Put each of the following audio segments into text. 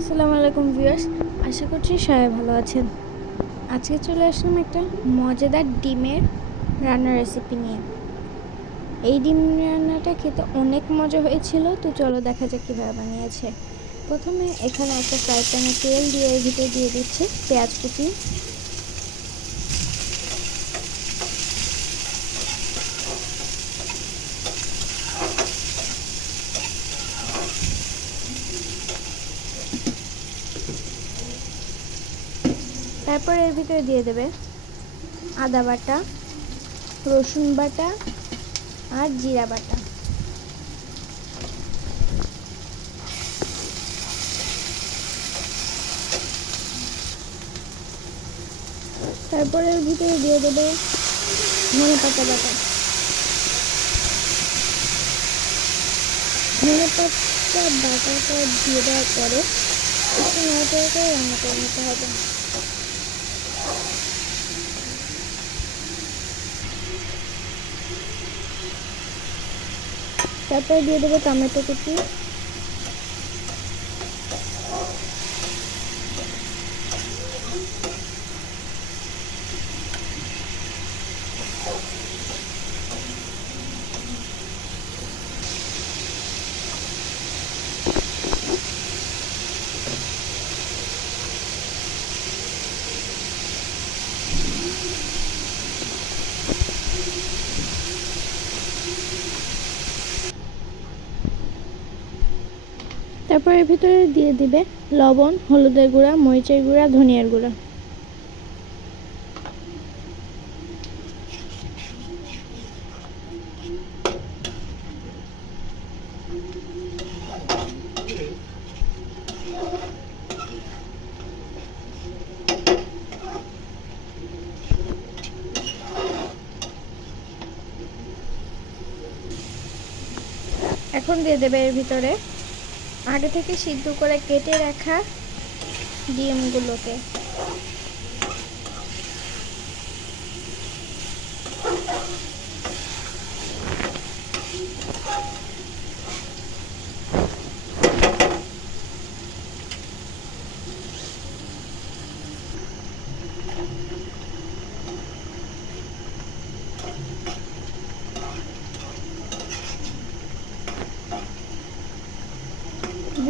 আসসালামু আলাইকুম ভিউয়ার্স, আশা করছি সবাই ভালো আছেন। আজকে চলে আসলাম একটা মজাদার ডিমের রান্নার রেসিপি নিয়ে। এই ডিম রান্নাটা খেতে অনেক মজা হয়েছিল, তো চলো দেখা যাক কীভাবে বানিয়েছে। প্রথমে এখানে একটা ফ্রাই প্যানে তেল দিয়ে ভিতরে দিয়ে দিচ্ছি পেঁয়াজ কুচি তারপর এর ভিতরে দিয়ে দেবে আদা বাটা, রসুন বাটা আর জিরা বাটা। তারপর ভিতরে দিয়ে দেবে ধনে পাতা বাটা। ধনে পাতা বাটাটা দিয়ে দেওয়ার পরে একটু নাড়াচাড়া করে রান্না করে নিতে হবে। তারপরে দিয়ে দেবো টমেটো কুচি। তারপর এর ভিতরে দিয়ে দিবে লবণ, হলুদের গুঁড়া, মরিচের গুঁড়া, ধনিয়ার গুঁড়া। এখন দিয়ে দেবে এর ভিতরে আগে থেকে সিদ্ধ করে কেটে রাখা ডিমগুলোকে।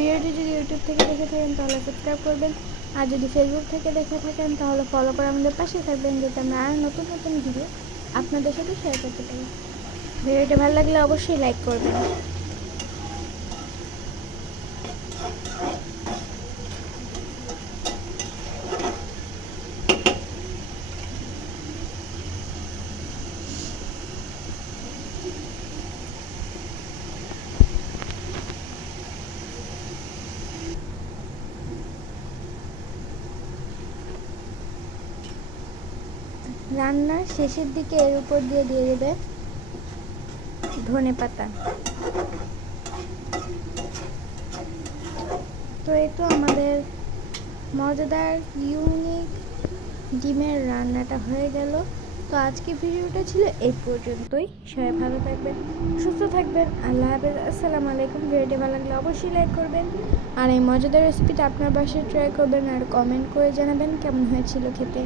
ভিডিওটি যদি ইউটিউব থেকে দেখে থাকেন, তাহলে সাবস্ক্রাইব করবেন। আর যদি ফেসবুক থেকে দেখে থাকেন, তাহলে ফলো করে আমাদের পাশে থাকবেন, যাতে আমরা আরও নতুন নতুন ভিডিও আপনাদের সাথে শেয়ার করতে পারি। ভিডিওটি ভালো লাগলে অবশ্যই লাইক করবেন। রান্নার শেষের দিকে এর উপর দিয়ে দিয়ে দেবে ধনে পাতা। তো এই তো আমাদের মজাদার ইউনিক ডিমের রান্নাটা হয়ে গেল। তো আজকে ভিডিওটা ছিল এই পর্যন্তই। সবাই ভালো থাকবেন, সুস্থ থাকবেন। আল্লাহ হাফেজ। আসসালামু আলাইকুম। ভিডিওটি ভালো লাগলে অবশ্যই লাইক করবেন। আর এই মজাদার রেসিপিটা আপনার বাসায় ট্রাই করবেন আর কমেন্ট করে জানাবেন কেমন হয়েছিল খেতে।